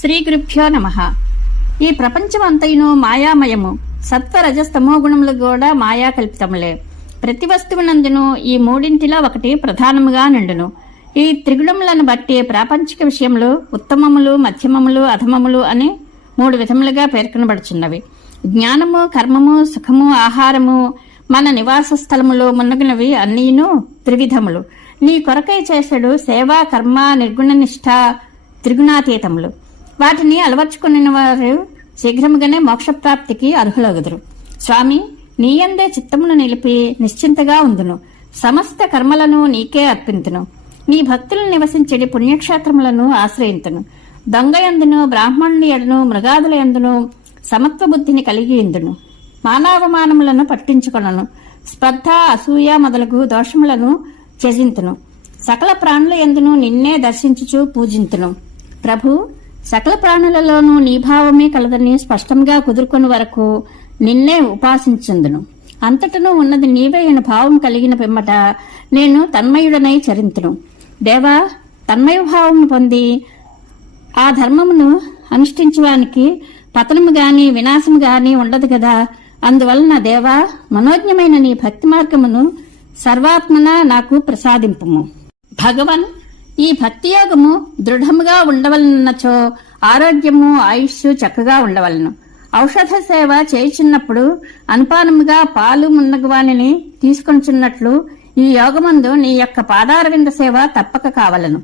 శ్రీ నమ. ఈ ప్రపంచం మాయామయము సత్వరజస్తమో గుణములు కూడా మాయా కల్పితములే ప్రతి వస్తువునందును ఈ మూడింటిలో ఒకటి ప్రధానముగా నిండును. ఈ త్రిగుణములను బట్టి ప్రాపంచిక విషయములు ఉత్తమములు మధ్యమములు అధమములు అని మూడు విధములుగా పేర్కొనబడుచున్నవి. జ్ఞానము కర్మము సుఖము ఆహారము మన నివాస స్థలములు మున్నగునవి అన్నీను త్రివిధములు. నీ కొరకై చేసడు సేవా కర్మ నిర్గుణ నిష్ఠ త్రిగుణాతీతములు. వాటిని అలవర్చుకుని వారు శీఘ్రముగానే మోక్షప్రాప్తికి అర్హులగుదురు. స్వామి నీయందే చిత్తమును నిలిపి నిశ్చింతగా ఉందును. సమస్త కర్మలను నీకే అర్పింతును. నీ భక్తులు నివసించడి పుణ్యక్షేత్రములను ఆశ్రయింతును. దొంగయందును బ్రాహ్మణుని ఎడను మృగాదుల ఎందును సమత్వ బుద్ధిని కలిగి ఇందును. మానవమానములను పట్టించుకొనను. స్పర్ధ అసూయ మొదలగు దోషములను త్యజింతును. సకల ప్రాణుల ఎందును నిన్నే దర్శించుచు పూజింతును. ప్రభు సకల ప్రాణులలోనూ నీ భావమే కలదని స్పష్టంగా కుదురుకొని వరకు నిన్నే ఉపాసించుందును. అంతటను ఉన్నది నీవే అయిన భావం కలిగిన పిమ్మట నేను తన్మయుడనై చరింతును. దేవా తన్మయ భావము పొంది ఆ ధర్మమును అనుష్ఠించడానికి పతనము గాని వినాశము గాని ఉండదు కదా అందువలన దేవా మనోజ్ఞమైన నీ భక్తి మార్గమును సర్వాత్మన నాకు ప్రసాదింపుము. భగవన్ ఈ భక్తి యోగము దృఢముగా ఉండవలనచో ఆరోగ్యము ఆయుష్ చక్కగా ఉండవలను. ఔషధ సేవ చేయుచున్నప్పుడు అనుపానముగా పాలు మున్నగవానిని తీసుకొనిచున్నట్లు ఈ యోగమందు నీ యొక్క పాదారవింద సేవ తప్పక కావలను.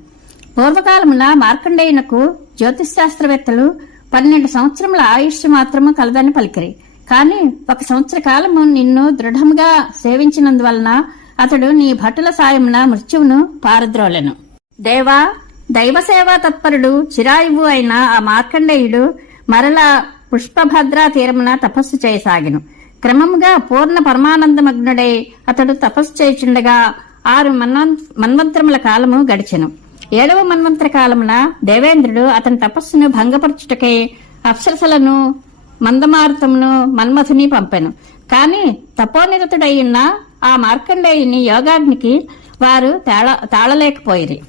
పూర్వకాలమున మార్కండేయునకు జ్యోతిశాస్త్రవేత్తలు పన్నెండు సంవత్సరముల ఆయుష్ మాత్రము కలదని పలికిరి. కాని ఒక సంవత్సర కాలము నిన్ను దృఢముగా సేవించినందువలన అతడు నీ భటుల సాయమున మృత్యువును పారద్రోలెను. దేవా దైవసేవా తత్పరుడు చిరాయువు అయిన ఆ మార్కండేయుడు మరలా పుష్పభద్రా తీరమున తపస్సు చేయసాగిను. క్రమముగా పూర్ణ పరమానందమగ్నుడై అతడు తపస్సు చేయుచుండగా ఆరు మన్వం- మన్వంతరముల కాలము గడిచెను. ఏడవ మన్వంతర కాలమున దేవేంద్రుడు అతని తపస్సును భంగపరచుటకై అప్సరసలను మందమారుతమును మన్మథుని పంపెను. కాని తపోనిరతుడయ్యున్న ఆ మార్కండేయుని యోగాగ్నికి వారు తాళ తాళలేకపోయిరి.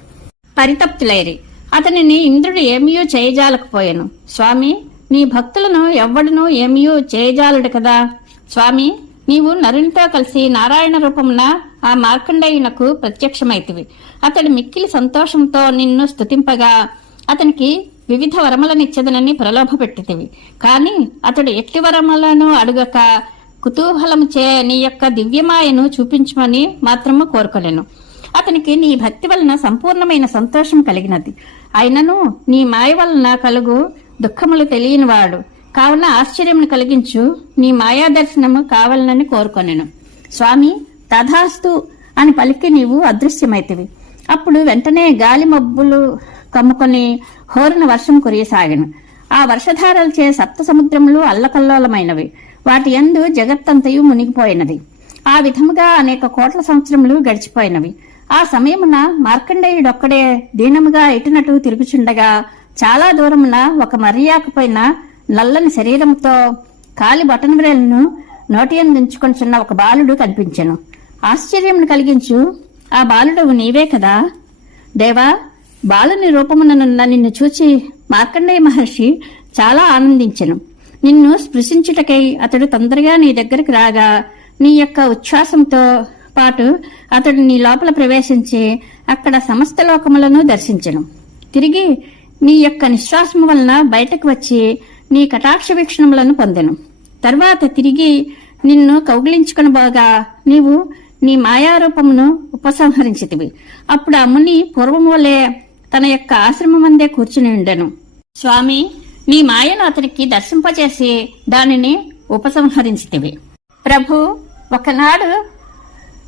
పరితప్తులైరి. అతనిని ఇంద్రుడు ఏమీయూ చేయజాలకపోయాను. స్వామి నీ భక్తులను ఎవ్వడునూ ఏమీయూ చేయజాలడు కదా. స్వామి నీవు నరునితో కలిసి నారాయణ రూపమున ఆ మార్కండేయునకు ప్రత్యక్షమైతివి. అతడు మిక్కిలి సంతోషంతో నిన్ను స్తుతింపగా అతనికి వివిధ వరములనిచ్చదనని ప్రలోభపెట్టితివి. కాని అతడు ఎట్టి వరములను అడుగక కుతూహలముచే నీ యొక్క దివ్యమాయను చూపించమని మాత్రము కోరుకోలేను అతనికి నీ భక్తి వలన సంపూర్ణమైన సంతోషం కలిగినది. అయినను నీ మాయ వలన కలుగు దుఃఖములు తెలియనివాడు. కావున ఆశ్చర్యమును కలిగించు నీ మాయా దర్శనము కావాలనని కోరుకొనెను. స్వామి తథాస్తు అని పలికి నీవు అదృశ్యమైతివి. అప్పుడు వెంటనే గాలి మబ్బులు కమ్ముకొని హోరున వర్షం కురియసాగెను. ఆ వర్షధారలచే సప్త సముద్రములు అల్లకల్లోలమైనవి. వాటి యందు జగత్తంతయు మునిగిపోయినది. ఆ విధముగా అనేక కోట్ల సంవత్సరములు గడిచిపోయినవి. ఆ సమయమున మార్కండేయుడొక్కడే దీనముగా ఎటునటు తిరుగుచుండగా చాలా దూరమున ఒక మర్యాకపోయిన నల్లని శరీరంతో కాలి బటన్వేలను నోటి ఉంచుకొనిచున్న ఒక బాలుడు కనిపించెను. ఆశ్చర్యమును కలిగించు ఆ బాలుడు నీవే కదా? దేవా బాలుని రూపముననున్న నిన్ను చూచి మార్కండేయ మహర్షి చాలా ఆనందించెను. నిన్ను స్పృశించుటకై అతడు తొందరగా నీ దగ్గరికి రాగా నీ యొక్క ఉచ్ఛ్వాసంతో పాటు అతడిని నీ లోపల ప్రవేశించి అక్కడ సమస్త లోకములను దర్శించను. తిరిగి నీ యొక్క నిశ్వాసము వలన బయటకు వచ్చి నీ కటాక్ష వీక్షణములను పొందెను. తర్వాత తిరిగి నిన్ను కౌగిలించుకుని బాగా నీవు నీ మాయారూపమును ఉపసంహరించితివి. అప్పుడు ఆ ముని పూర్వము వలె తన యొక్క ఆశ్రమమందే కూర్చుని ఉండెను. స్వామి నీ మాయను అతనికి దర్శింపచేసి దానిని ఉపసంహరించితివి. ప్రభు ఒకనాడు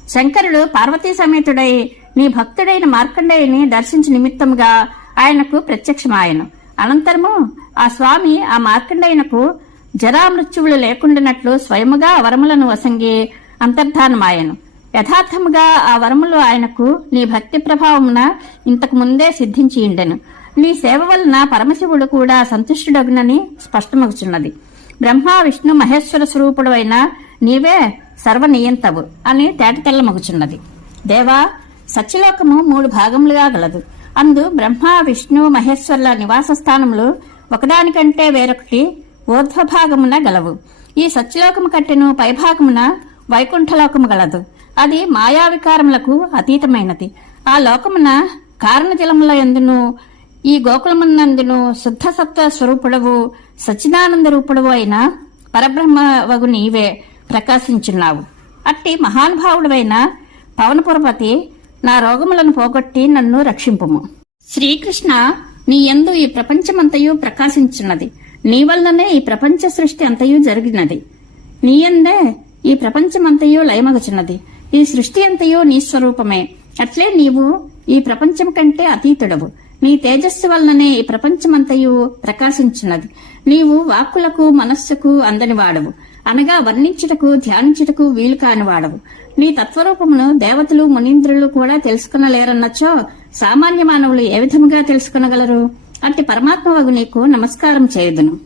శంకరుడు పార్వతీ సమేతుడై నీ భక్తుడైన మార్కండేయుని దర్శించి నిమిత్తముగా ఆయనకు ప్రత్యక్షమాయను. అనంతరము ఆ స్వామి ఆ మార్కండేయునకు జరామృత్యువులు లేకుండానట్లు స్వయముగా వరములను వసంగి అంతర్ధానమాయను. యథార్థముగా ఆ వరములు ఆయనకు నీ భక్తి ప్రభావమున ఇంతకు ముందే సిద్ధించిండెను నీ సేవ వలన పరమశివుడు కూడా సంతుష్టుడగునని స్పష్టమగుచున్నది. బ్రహ్మ విష్ణు మహేశ్వర స్వరూపుడు నీవే సర్వనియంతవు అని తేటతెల్లమగుచున్నది. దేవా సత్యలోకము మూడు భాగములుగా గలదు. అందు బ్రహ్మ విష్ణు మహేశ్వర్ల నివాస స్థానములు ఒకదానికంటే వేరొకటి ఊర్ధ్వభాగమున గలవు. ఈ సత్యలోకము కట్టెను పైభాగమున వైకుంఠలోకము గలదు. అది మాయా వికారములకు అతీతమైనది. ఆ లోకమున కారణజలముల ఎందును ఈ గోకులమునందును శుద్ధ సత్వ స్వరూపుడవు సచ్చిదానంద రూపుడవు అయిన పరబ్రహ్మ వగు నీవే. ప్రకాశించున్నావు. అట్టి మహానుభావుడమైన పవనపురపతి నా రోగములను పోగొట్టి నన్ను రక్షింపుము. శ్రీకృష్ణ నీ యందు ఈ ప్రపంచమంతయు ప్రకాశించున్నది. నీ వల్లనే ఈ ప్రపంచ సృష్టి అంతయు జరిగినది. నీ యందే ఈ ప్రపంచమంతయు లయమగుచున్నది. ఈ సృష్టి అంతయు నీ స్వరూపమే. అట్లే నీవు ఈ ప్రపంచం కంటే అతీతుడవు. నీ తేజస్సు వల్లనే ఈ ప్రపంచమంతయు ప్రకాశించున్నది. నీవు వాక్కులకు మనస్సుకు అందని వాడవు. అనగా వర్ణించుటకు ధ్యానించుటకు వీలు కాని వాడవు. నీ తత్వరూపమును దేవతలు మునీంద్రులు కూడా తెలుసుకునలేరన్నచో సామాన్య మానవులు ఏ విధముగా తెలుసుకునగలరు? అట్టి పరమాత్మ వగు నీకు నమస్కారం చేయుదును.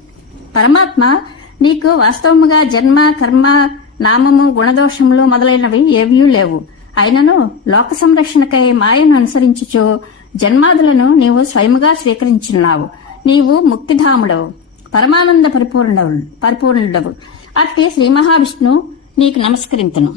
పరమాత్మ నీకు వాస్తవముగా జన్మ కర్మ నామము గుణదోషములు మొదలైనవి ఏవీ లేవు. అయినను లోక సంరక్షణకై మాయను అనుసరించుచు జన్మాదులను నీవు స్వయముగా స్వీకరించున్నావు. నీవు ముక్తిధాముడవు. పరమానంద పరిపూర్ణవు పరిపూర్ణుడవు. అట్టి శ్రీ మహావిష్ణు నీకు నమస్కరింతును.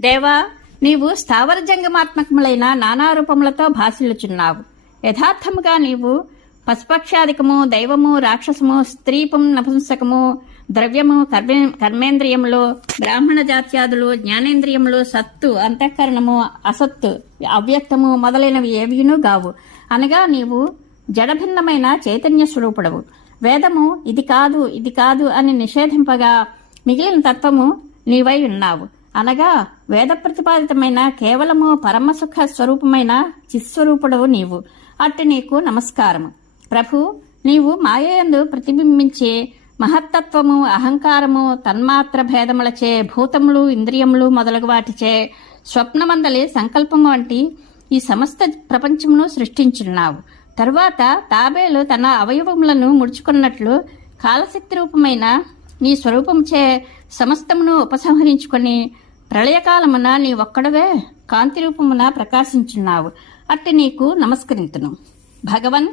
దేవా నీవు స్థావర జంగమాత్మకములైన నానా రూపములతో భాసిల్లుచున్నావు. యథార్థముగా నీవు పశుపక్షాధికము దైవము రాక్షసము స్త్రీపం నపుంసకము ద్రవ్యము కర్మే కర్మేంద్రియములు బ్రాహ్మణ జాత్యాదులు జ్ఞానేంద్రియములు సత్తు అంతఃకరణము అసత్తు అవ్యక్తము మొదలైనవి ఏవియును గావు. అనగా నీవు జడభిన్నమైన చైతన్య స్వరూపుడవు. వేదము ఇది కాదు ఇది కాదు అని నిషేధింపగా మిగిలిన తత్వము నీవై ఉన్నావు. అనగా వేద ప్రతిపాదితమైన కేవలము పరమసుఖ స్వరూపమైన చిస్వరూపుడవు నీవు. అట్టి నీకు నమస్కారము. ప్రభు నీవు మాయయందు ప్రతిబింబించే మహత్తత్వము అహంకారము తన్మాత్ర భేదములచే భూతములు ఇంద్రియములు మొదలగు వాటిచే స్వప్నమందలి సంకల్పము వంటి ఈ సమస్త ప్రపంచమును సృష్టించున్నావు. తరువాత తాబేలు తన అవయవములను ముడుచుకున్నట్లు కాలశక్తి రూపమైన నీ స్వరూపంచే సమస్తమును ఉపసంహరించుకొని ప్రళయకాలమున నీ ఒక్కడవే కాంతి రూపమున ప్రకాశించున్నావు. అట్టి నీకు నమస్కరింతును. భగవన్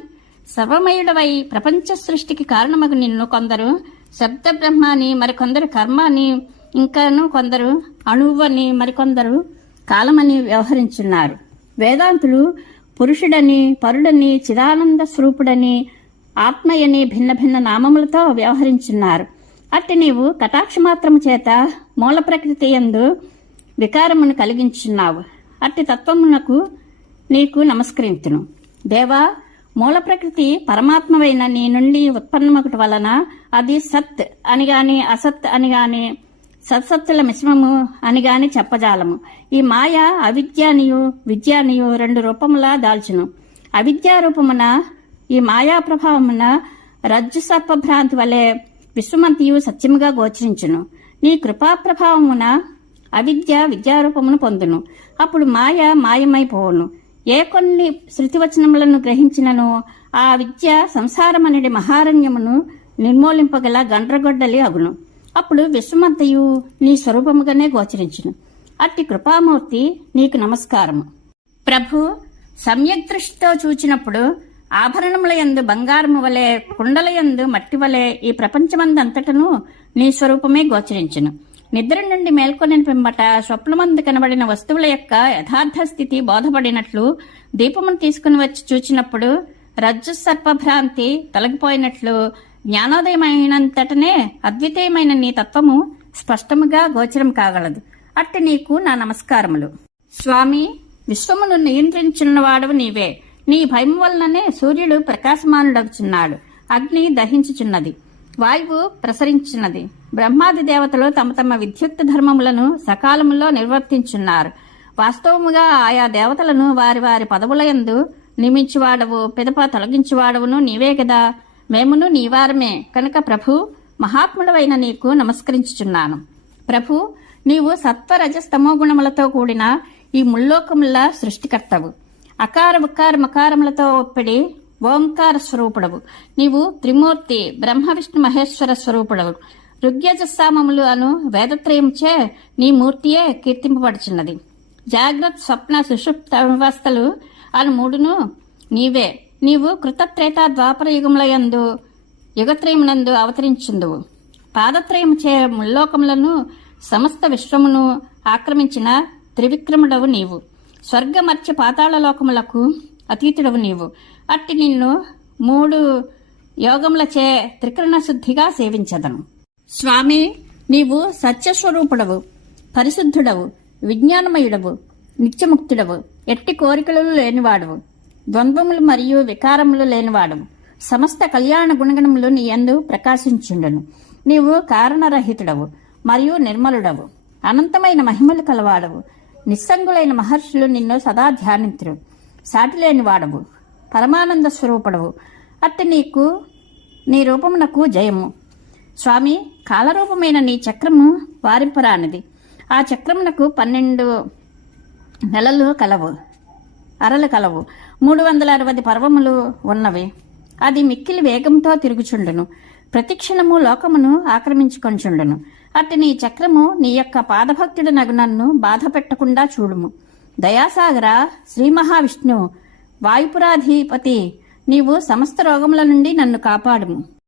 సర్వమయుడవై ప్రపంచ సృష్టికి కారణమగు నిన్ను కొందరు శబ్ద బ్రహ్మని మరికొందరు కర్మని ఇంకాను కొందరు అణువు అని మరికొందరు కాలమని వ్యవహరించున్నారు. వేదాంతులు పురుషుడని పరుడని చిదానంద స్వరూపుడని ఆత్మయని భిన్న భిన్న నామములతో వ్యవహరించున్నారు. అట్టి నీవు కటాక్షమాత్రము చేత మూల ప్రకృతి యందు వికారమును కలిగించున్నావు. అట్టి తత్వమునకు నీకు నమస్కరించును దేవా మూల ప్రకృతి పరమాత్మవైన నీ నుండి ఉత్పన్నమొకటి వలన అది సత్ అని గాని అసత్ అని గాని సత్సత్తుల మిశ్రమము అని గాని చెప్పజాలము. ఈ మాయ అవిద్యానియు విద్యానియు రెండు రూపములా దాల్చును. అవిద్యారూపమున ఈ మాయా ప్రభావమున రజ్జు సర్ప భ్రాంతి వలె విశ్వమంతియు సత్యముగా గోచరించును. నీ కృపా ప్రభావమున అవిద్య విద్యారూపమును పొందును. అప్పుడు మాయ మాయమైపోవును ఏ కొన్ని శృతివచనములను గ్రహించినను ఆ విద్య సంసారమనడి మహారణ్యమును నిర్మూలింపగల గండ్రగొడ్డలి అగును. అప్పుడు విశ్వమంతయు నీ స్వరూపముగానే గోచరించును. అట్టి కృపామూర్తి నీకు నమస్కారము. ప్రభు సమ్యక్ దృష్టితో చూచినప్పుడు ఆభరణముల యందు బంగారము వలె కుండల యందు మట్టి వలె ఈ ప్రపంచమందంతటను నీ స్వరూపమే గోచరించును. నిద్ర నుండి మేల్కొని పిమ్మట స్వప్నమందు కనబడిన వస్తువుల యొక్క యథార్థ స్థితి బోధపడినట్లు దీపమును తీసుకుని వచ్చి చూచినప్పుడు రజ్జు సర్పభ్రాంతి తొలగిపోయినట్లు జ్ఞానోదయమైనంతటనే అద్వితీయమైన నీ తత్వము స్పష్టముగా గోచరం కాగలదు. అట్టి నీకు నా నమస్కారములు. స్వామి విశ్వమును నియంత్రించున్నవాడవు నీవే. నీ భయం వలననే సూర్యుడు ప్రకాశమానుడగుచున్నాడు. అగ్ని దహించుచున్నది. వాయువు ప్రసరించున్నది బ్రహ్మాది దేవతలు తమ తమ విద్యుత్ ధర్మములను సకాలములో నిర్వర్తించున్నారు. వాస్తవముగా ఆయా దేవతలను వారి వారి పదవులయందు నియమించువాడవు పిదప తొలగించువాడవును నీవే కదా మేమును నీవారమే కనుక ప్రభు మహాత్ముడవైన నీకు నమస్కరించుచున్నాను. ప్రభు నీవు సత్వరజస్తమో గుణములతో కూడిన ఈ ముల్లోకముల సృష్టికర్తవు. అకార ఉకార మకారములతో ఒప్పిడి ఓంకార స్వరూపుడవు. నీవు త్రిమూర్తి బ్రహ్మ విష్ణు మహేశ్వర స్వరూపుడవు. ఋగ్యజస్సామములు అను వేదత్రయంచే నీ మూర్తియే కీర్తింపబడుచున్నది. జాగ్రత్త స్వప్న సుషుప్త అవస్థలు అను మూడును నీవే నీవు కృతత్రేత ద్వాపరయుగముల యందు యుగత్రయమునందు అవతరించుందువు. పాదత్రయము చే ముల్లోకములను సమస్త విశ్వమును ఆక్రమించిన త్రివిక్రముడవు నీవు. స్వర్గమర్చ పాతాళ లోకములకు అతీతుడవు నీవు. అట్టి నిన్ను మూడు యోగములచే త్రికరణ శుద్ధిగా సేవించదను. స్వామి నీవు సత్యస్వరూపుడవు పరిశుద్ధుడవు విజ్ఞానమయుడవు నిత్యముక్తుడవు ఎట్టి కోరికలు లేనివాడవు. ద్వంద్వములు మరియు వికారములు లేనివాడు సమస్త కళ్యాణ గుణగణములు నీ యందు ప్రకాశించుండును నీవు కారణరహితుడవు మరియు నిర్మలుడవు. అనంతమైన మహిమలు కలవాడవు. నిస్సంగులైన మహర్షులు నిన్ను సదా ధ్యానింతురు. సాటిలేని వాడవు పరమానంద స్వరూపుడవు. అట్టి నీకు నీ రూపమునకు జయము. స్వామి కాలరూపమైన నీ చక్రము వారింపరానిది. ఆ చక్రమునకు పన్నెండు నెలలు కలవు. అరలు కలవు. మూడు వందల అరవై పర్వములు ఉన్నవి. అది మిక్కిలి వేగంతో తిరుగుచుండును. ప్రతిక్షణము లోకమును ఆక్రమించుకొంచుండును. అట్టి నీ చక్రము నీ యొక్క పాదభక్తుడు నగు నన్ను బాధ పెట్టకుండా చూడుము. దయాసాగర శ్రీ మహావిష్ణువు వాయుపురాధిపతి నీవు సమస్త రోగముల నుండి నన్ను కాపాడుము.